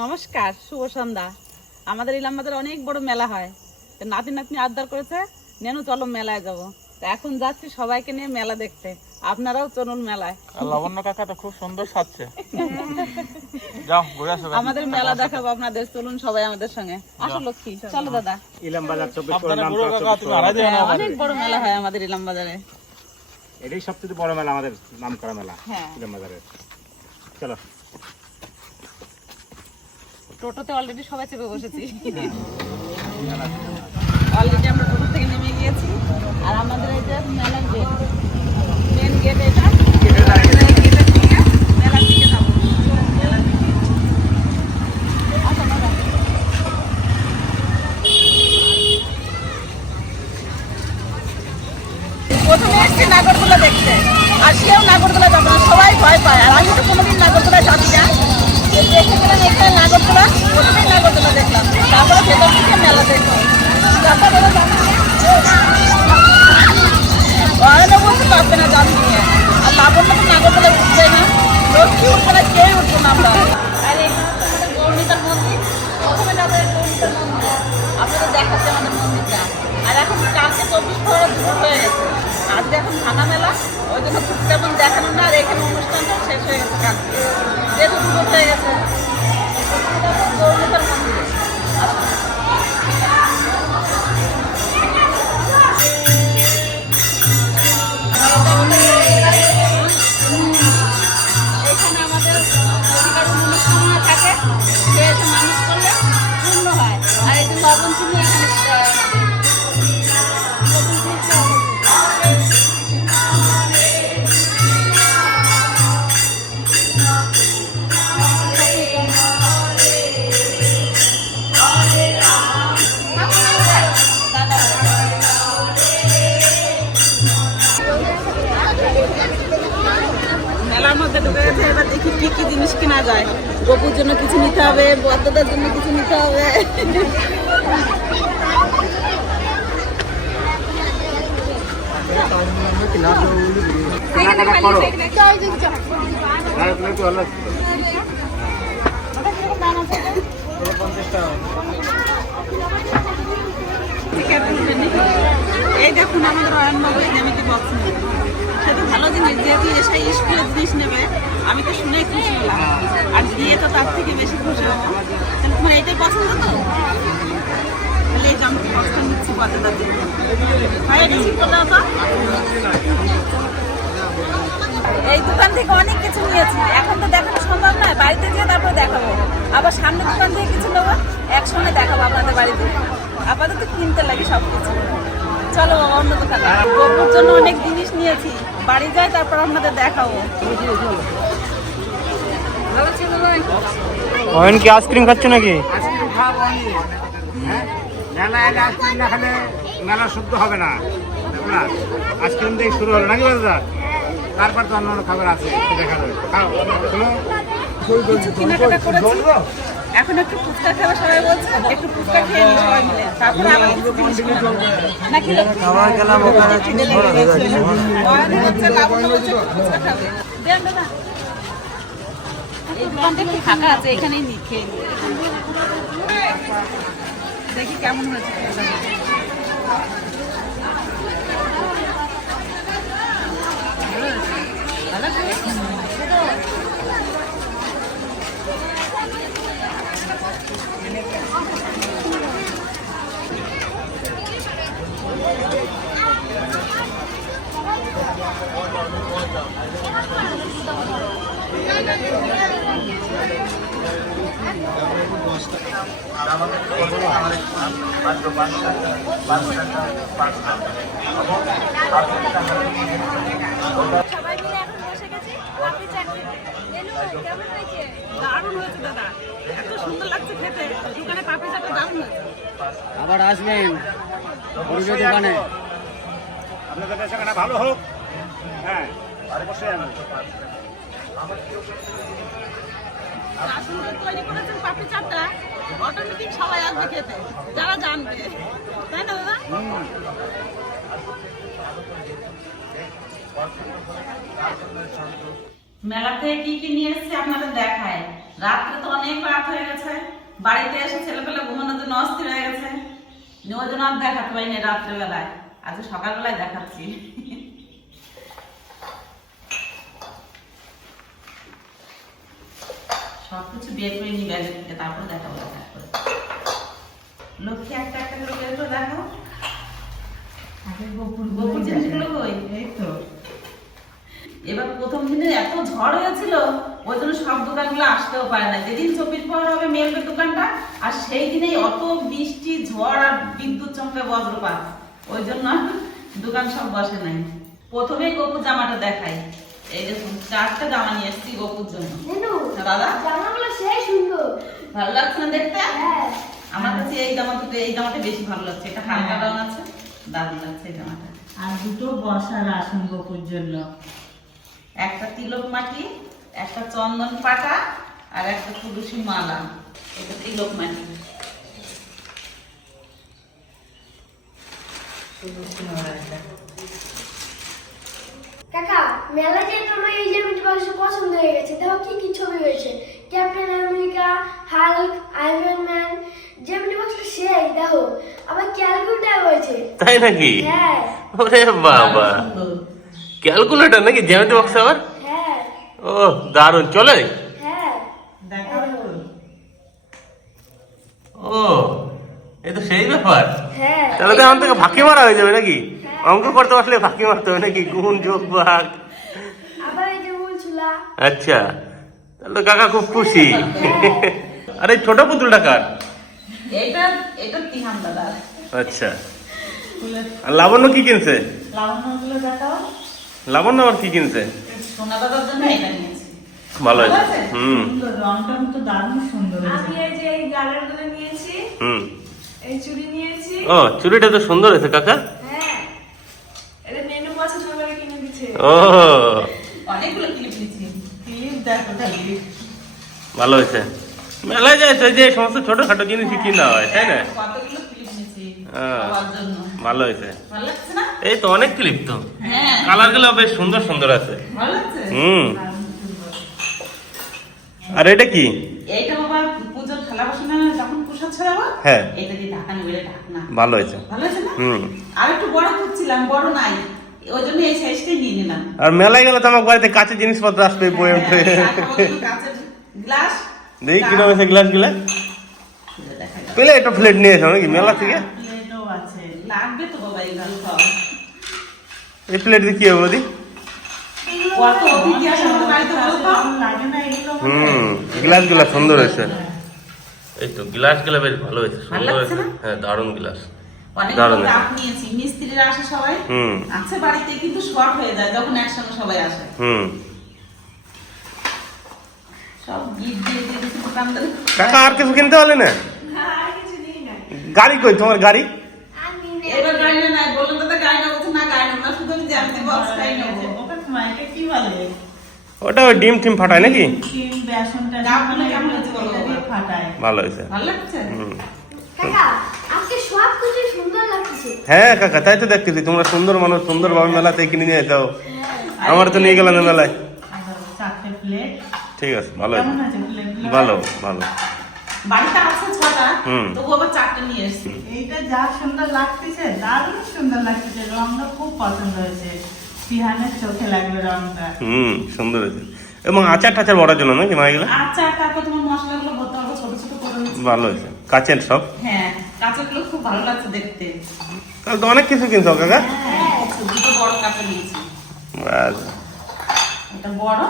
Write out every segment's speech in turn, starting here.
নমস্কার, শুভ সন্ধ্যা। আমাদের ইলামবাজারে অনেক বড় মেলা হয়। নাতি নাতনি আবদার করেছে, নেনু চলো মেলায় যাব। এখন যাচ্ছি সবাইকে নিয়ে মেলা দেখতে। আপনারাও চলুন মেলায়। লাবণ্য কাকা তো খুব সুন্দর সাজছে। যাও ঘুরে আসো। আমাদের মেলা দেখাবো আপনাদের, চলুন সবাই আমাদের সঙ্গে। আসো লক্ষ্মী, চলো দাদা। ইলামবাজার 24 অনেক বড় মেলা হয় আমাদের ইলামবাজারে। এটাই সবচেয়ে বড় মেলা, আমাদের নামকরা মেলা ইলামবাজারের। চলো। টোটোতে অলরেডি সবাই চেপে বসেছি। অলরেডি আমরা টোটো থেকে নেমে গিয়েছি। আর আমাদের এই যে মেলার গেট, মেন গেট এটা। মেলার দিকে যাবো। প্রথমে এসছি নাগরদোলা দেখতে, আর সেও নাগরদোলা যাবে না, সবাই ভয় পায়। আর আমি তো কোনোদিন নাগরদোলা যাচ্ছি না। দেখে গেলাম এখানে নাগরদোলা, প্রথমেই নাগরদোলা দেখলাম, তারপরে ভেতর থেকে মেলা দেখলাম। বলতে পারবে না যাবি নিয়ে। আর লাবণ্য তো নাগরদোলা উঠবে না, লক্ষ্মী উঠবে না, কেউ উঠবো না আমরা। আর এখানে আমাদের গৌরমিতার মন্দির, প্রথমে যাবো গৌরমিতার মন্দির, আপনাদের দেখাচ্ছে আমাদের মন্দিরটা। আর এখন কালকে 24 ফেব্রুয়ারি দুপুর হয়ে গেছে, আজকে এখন ভাঙা মেলা, ওই জন্য তেমন দেখানো না। আর এখানে অনুষ্ঠানটা শেষ হয়ে গেছে কালকে, যেহেতু দুপুর হয়ে গেছে। গৌরমিতার মন্দিরে এখানে আমাদের যদি কারো মনস্কামনা থাকে, সে এসে মানুষ করলে পূর্ণ হয়। আর এই যে লবণ চিনি এখানে মেলার মধ্যে ঢুকে গেছে। এবার দেখি কি কি জিনিস কেনা যায়। গপুর জন্য কিছু নিতে হবে, বদ্দাদার জন্য কিছু নিতে হবে। এই দেখুন আমাদের অয়নবাবু জ্যামিতি বক্স নেবে, সে তো ভালো জিনিস, যেহেতু এসে স্কুলের জিনিস নেবে। আমি তো শুনেই খুশি হলাম, আর দিয়ে তো তার থেকে বেশি খুশি হবো। তাহলে তোমার এইটাই পছন্দ তো? তাহলে এই জামা বক্সটা নিচ্ছি বদ্দাদার জন্য। ভাই এটা ঠিক করলে তো। এই দোকান থেকে অনেক কিছু নিয়েছি, এখন তো দেখানো সম্ভব নয়, বাড়িতে গিয়ে তারপর দেখাবো। আবার সামনে দোকান থেকে কিছু নেবো, একসঙ্গে দেখাবো আপনাদের বাড়িতে। আপাতত কিনতে লাগে সব কিছু। চলো বাবা অন্য দোকানে। গপুর জন্য অনেক জিনিস নিয়েছি, বাড়ি যাই তারপর আপনাদের দেখাবো। অয়ন কি আইসক্রিম খাচ্ছে নাকি? আইসক্রিম খাবো আমি। মেলা এলে আইসক্রিম না খেলে মেলা শুদ্ধ হবে না। দেখো না, আইসক্রিম দিয়ে শুরু হলো নাকি বাজার, তারপর তো অন্য খাবার আছে, দেখা যাবে। খাও কিছু কেনাকাটা করেছি, এখন একটু ফুচকা খাবে সবাই বলছে, একটু ফুচকা খেয়ে নিই সবাই মিলে, তারপরে আবার কিছু জিনিস কিনবো। নাকি খাবার গেলাম ওখানে হচ্ছে লাবণ্য বলছে ফুচকা খাবে। দেন দাদা, এই দোকানটা একটু ফাঁকা আছে, এখানেই নিই, খেয়ে নিই। দেখি কেমন হয়েছে। সবাই মিলে এখন বসে গেছি পাপড়ি চাট খেতে। কেমন হয়েছে? দারুণ হয়েছে দাদা, এত সুন্দর লাগছে খেতে। দোকানে পাপড়ি চাটটা দারুণ হয়েছে। আবার আসবেন দোকানে, আপনাদের সেখানে ভালো হোক। হ্যাঁ, অবশ্যই আমি আসলে তৈরি করেছেন পাপড়ি চাটটা, অটোমেটিক সবাই আসবে খেতে, যারা জানবে, তাই না দাদা? মেলাতে কি কি নিয়ে এসেছি আপনাদের দেখায়। রাত্রে তো অনেক রাত হয়ে গেছে, বাড়িতে এসে ছেলেপেলে ঘুমানোর জন্য অস্থির হয়ে গেছে, ওই জন্য আর দেখাতে পারিনি রাত্রেবেলায়, আজকে সকালবেলায় দেখাচ্ছি। সবকিছু বের করে নি ব্যাগের থেকে, তারপরে দেখাবো দেখা করে। লক্ষ্মী একটা একটা করে বের করে দেখো। গোপুর জিনিসগুলো কই? এই তো এবার প্রথম দিনে এত ঝড় হয়েছিল, ওই জন্য সব দোকানগুলো আসতেও পারে না। যেদিন 24 হবে মেলবে দোকানটা, আর সেই দিনেই অত বৃষ্টি ঝড় আর বিদ্যুৎ চমকে বজ্রপাত, ওই জন্য দোকান সব বসে নাই। প্রথমেই গোপুর জামাটা দেখাই। এই দেখুন 4টা জামা নিয়ে এসেছি গোপুর জন্য। দাদা জামাগুলো সেই সুন্দর, ভালো লাগছে না দেখতে? হ্যাঁ আমার কাছে এই জামাটা বেশি ভালো লাগছে। এটা হালকা রং আছে, দারুণ লাগছে এই জামাটা। আর দুটো বসার আসন গোপুর জন্য, একটা তিলক মাটি, একটা চন্দন পাটা, আর একটা তুলসী মালা। এটা তিলক মাটি। কাকা, মেলা যে তোমার এই যে মিটবক্স পছন্দ হয়ে গেছে, দেখো কি কি ছবি হয়েছে। Captain America, Hulk, iron man, Gemini বক্সটা সেই দেখো। আবার ক্যালকুলেটর হয়েছে। তাই নাকি? হ্যাঁ ওরে বাবা, সুন্দর। ক্যালকুলেটর নাকি জ্যামিতি বক্স আবার? হ্যাঁ ও দারুণ, চলে? হ্যাঁ দেখাও তো। ও এই তো সেই ব্যাপার। হ্যাঁ তাহলে তো আমার থেকে ফাঁকি মারা হয়ে যাবে নাকি? অঙ্ক করতে বসলে ফাঁকি মারতে হবে নাকি? গুণ যোগ ভাগ। আবার এই যে বলছিলা। আচ্ছা, তাহলে কাকা খুব খুশি। আরে ছোট পুতুলটা কার? এটা তিহান দাদার। আচ্ছা, আর লাবণ্য কি কিনছে? লাবণ্যগুলো দেখাও। লাবণ্য আবার কি কিনছে? সোনা দাদার জন্য এটা নিয়েছি। ভালো ভালো হয়েছে। আছে? হুম সুন্দর, রংটা তো দারুণ সুন্দর আমি হয়েছে। এই যে এই গালারগুলো নিয়েছি, হুম। এই চুড়ি নিয়েছি। ও চুড়িটা তো সুন্দর হয়েছে কাকা। হ্যাঁ, এটা মেনু পছন্দ করে কিনে দিচ্ছে। ও অনেকগুলো ক্লিপ নিয়েছি। ক্লিপ দেখো খালি। ভালো হয়েছে। মেলায় যায় তো যে সমস্ত ছোটখাটো জিনিসই কিনা হয়, তাই না? কতগুলো ক্লিপ নিয়েছি হ্যাঁ। সবার জন্য। ভালো হয়েছে। ভালো লাগছে না? এই তো অনেক ক্লিপ তো, হ্যাঁ, কালার গুলো বেশ সুন্দর সুন্দর আছে। ভালো লাগছে। হুম। আর এটা কি? এইটা বাবা পুজোর থালা বাসনে যখন প্রসাদ ছড়াবো, হ্যাঁ। এটা দিয়ে ঢাকানি বেড়ে ঢাকনা। ভালো হয়েছে। ভালো হয়েছে না? হুম। আর একটু বড় খুঁজছিলাম, বড় নাই, ওই জন্য এই সাইজটাই নিয়ে নিলাম। আর মেলায় গেলে তো আমার বাড়িতে কাঁচের জিনিসপত্র আসবে, বইয়ের হ্যাঁ, কাঁচের গ্লাস। দেখি কিরকম হয়েছে গ্লাস গুলা। দেখা যাবে। পেলে একটা প্লেট নিয়ে এসো নাকি মেলা থেকে? প্লেটও আছে। লাগবে তো বাবা এগুলো সব। এই প্লেট দিয়ে কি হবে দি? কত অতিথি আসে আমাদের বাড়িতে বলো তো? ভালো লাগে না এগুলো? হুম, গ্লাস গুলা সুন্দর হয়েছে। এই তো গ্লাস গুলা বেশ ভালো হয়েছে, ভালো সুন্দর লাগছে হয়েছে। না? হ্যাঁ, দারুণ গ্লাস। অনেকগুলো দারুণ কাপ নিয়েছি, মিস্ত্রিরা আসে সবাই। হুম। আছে বাড়িতে, কিন্তু শর্ট হয়ে যায় যখন একসঙ্গে সবাই আসে। হুম। সব গিফট দিয়ে দিয়ে দিচ্ছি দোকানদারে। কাকা আর কিছু কিনতে পারলে না? আর কিছু নিই না। গাড়ি কই তোমার গাড়ি? আমি এবার গাড়ি না নাই বললাম দাদা গাড়ি না, বলছে না গাড়ি না, শুধু আমি জ্যামিতি বক্সটাই নেবো। ওটা মাইকে কি বলে? ওটা ওই ডিম টিম ফাটায় নাকি? ডিম, বেসনটা ডাবগুলো কেমন হয়েছে বলো এটা দিয়ে বাবা? ফাটায়। ভালো হয়েছে। ভালো লাগছে? হুম। কাকা, আজকে সব কিছু সুন্দর লাগছে। হ্যাঁ কাকা, তাই তো দেখতেছি তোমরা সুন্দর মানুষ, সুন্দর ভাবে মেলাতে কিনে নিয়ে যাও। আমার তো নিয়ে গেলাম না মেলায়। আবার 4টে প্লেট। ঠিক আছে, ভালো কেমন হয়েছে। আছে প্লেটগুলো? ভালো ভালো। বাড়িতে আছে 6টা, হুম। তবু আবার 4টা নিয়ে এসেছি। এইটা যা সুন্দর লাগতেছে, দারুণ সুন্দর লাগতেছে, রংটা খুব পছন্দ হয়েছে। পিহানের চোখে লাগবে রংটা। হুম, সুন্দর হয়েছে। এবং আচার টাচার বড়ার জন্য নাকি মা এগুলো? আচ্ছা, তারপর তোমার মশলাগুলো ভরতে হবে, ছোট ছোট করে নিচ্ছি। ভালো হয়েছে, কাচের সব। হ্যাঁ, কাঁচাগুলো খুব ভালো লাগছে দেখতে। তাহলে তো অনেক কিছু কিনছো কাকা। হ্যাঁ, দুটো বড় কাঁচা নিয়েছি। বাস, এটা বড়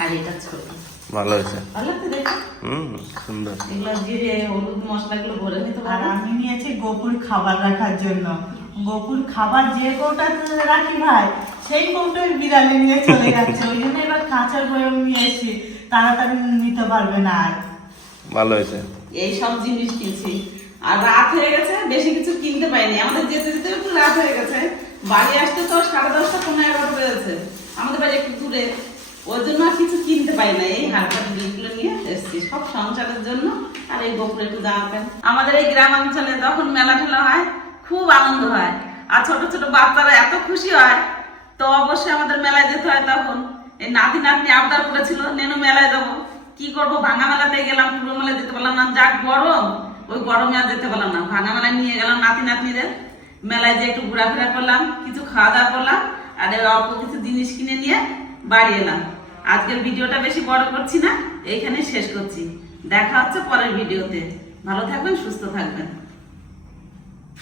আর এটা ছোট। ভালো হয়েছে। ভালো লাগছে দেখতে। হুম, সুন্দর। এগুলো জিরে হলুদ মশলাগুলো ভরে নিতে আর পারো। আমি নিয়েছি গোপুর খাবার রাখার জন্য। গোপুর খাবার যে কৌটা রাখি ভাই, সেই কৌটায় বিড়ালে নিয়ে চলে যাচ্ছে। ওই জন্য এবার কাঁচার বয়ম নিয়ে এসেছি, তাড়াতাড়ি নিতে পারবে না আর। ভালো হয়েছে। এই সব জিনিস কিনছি। আর রাত হয়ে গেছে, বেশি কিছু কিনতে পাইনি। আমাদের যেতে যেতে একটু রাত হয়ে গেছে। বাড়ি আসতে তো 10:30 পৌনে 11 বেজেছে। আমাদের বাড়ি একটু দূরে, ওই জন্য আর কিছু কিনতে পাই না। এই হালকা জিনিসগুলো নিয়ে এসেছি সব সংসারের জন্য। আর এই গোপুরে একটু জামা প্যান্ট। আমাদের এই গ্রাম অঞ্চলে যখন মেলা ঠেলা হয় খুব আনন্দ হয়, আর ছোট ছোট বাচ্চারা এত খুশি হয়, তো অবশ্যই আমাদের মেলায় যেতে হয় তখন। এই নাতি নাতনি আবদার করেছিল নেনু মেলায় যাবো, কি করবো, ভাঙা মেলাতে গেলাম, পুরো মেলায় যেতে পারলাম না, যা গরম, ওই গরমে আর যেতে পারলাম না। ভাঙা মেলায় নিয়ে গেলাম নাতি নাতনিদের, মেলায় যে একটু ঘোরাফেরা করলাম, কিছু খাওয়া দাওয়া করলাম, আর এর অল্প কিছু জিনিস কিনে নিয়ে বাড়ি এলাম। আজকের ভিডিওটা বেশি বড় করছি না, এইখানে শেষ করছি। দেখা হচ্ছে পরের ভিডিওতে। ভালো থাকবেন, সুস্থ থাকবেন।